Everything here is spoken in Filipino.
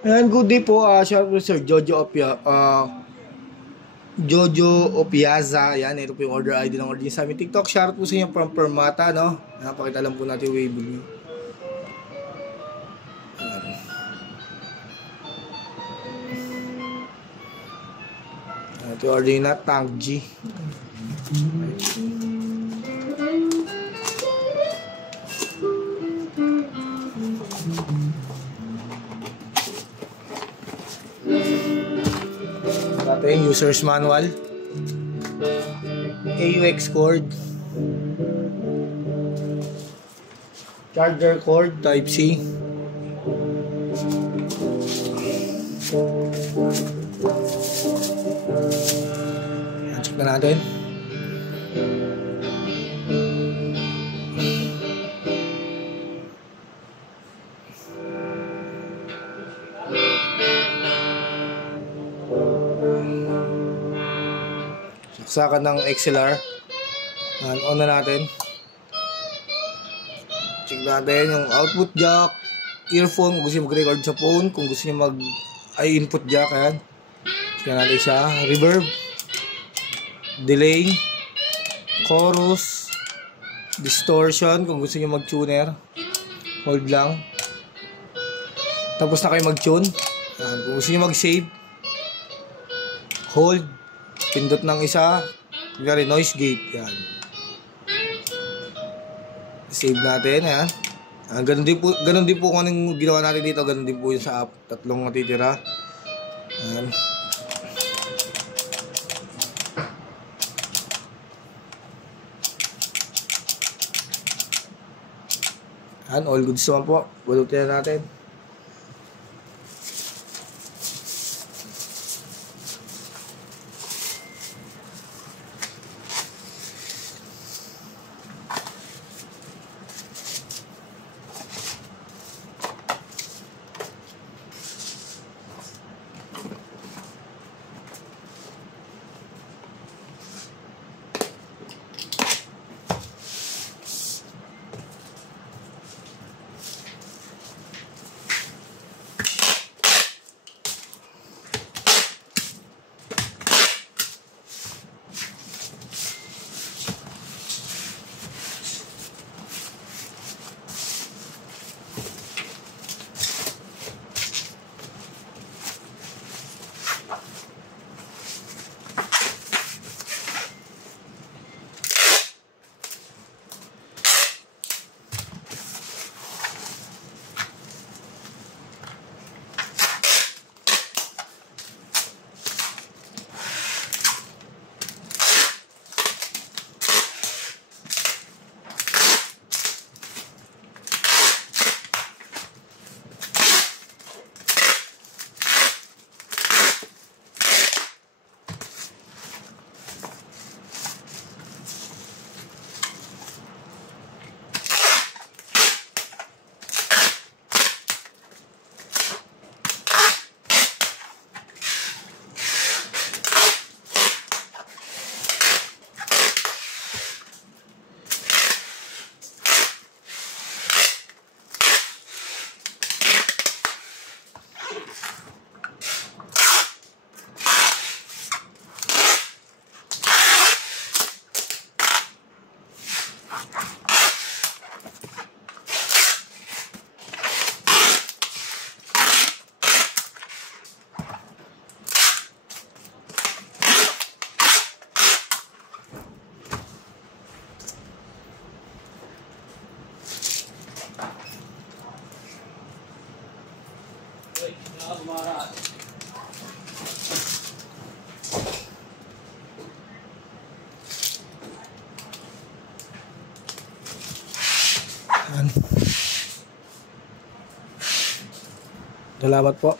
Ayan, good day po. Shout out to Sir Jojo Opiaza. Yan, ito po yung order ID ng order sa aming TikTok. Shout out po sa inyo from Permata, no? Napakita lang po natin yung wave nyo. Ito yung order na Tank G. Natin user's manual, AUX cord, charger cord type C, check na natin. Saksakan ng XLR. On na natin. Check natin yung output jack, earphone kung gusto nyo mag-record sa phone, kung gusto nyo input jack. Ayan. Check natin siya. Reverb, delay, chorus, distortion kung gusto nyo mag-tuner. Hold lang. Tapos na kayo mag-tune. Ayan. Kung gusto nyo mag-save, hold, pindot ng isa, kaya noise gate. Yan. Save natin. Yan. Ganun din po kung anong ginawa natin dito. Ganun din po yung sa app. Tatlong natitira. Yan. Yan. All goods naman po. Balutin natin. Salamat po.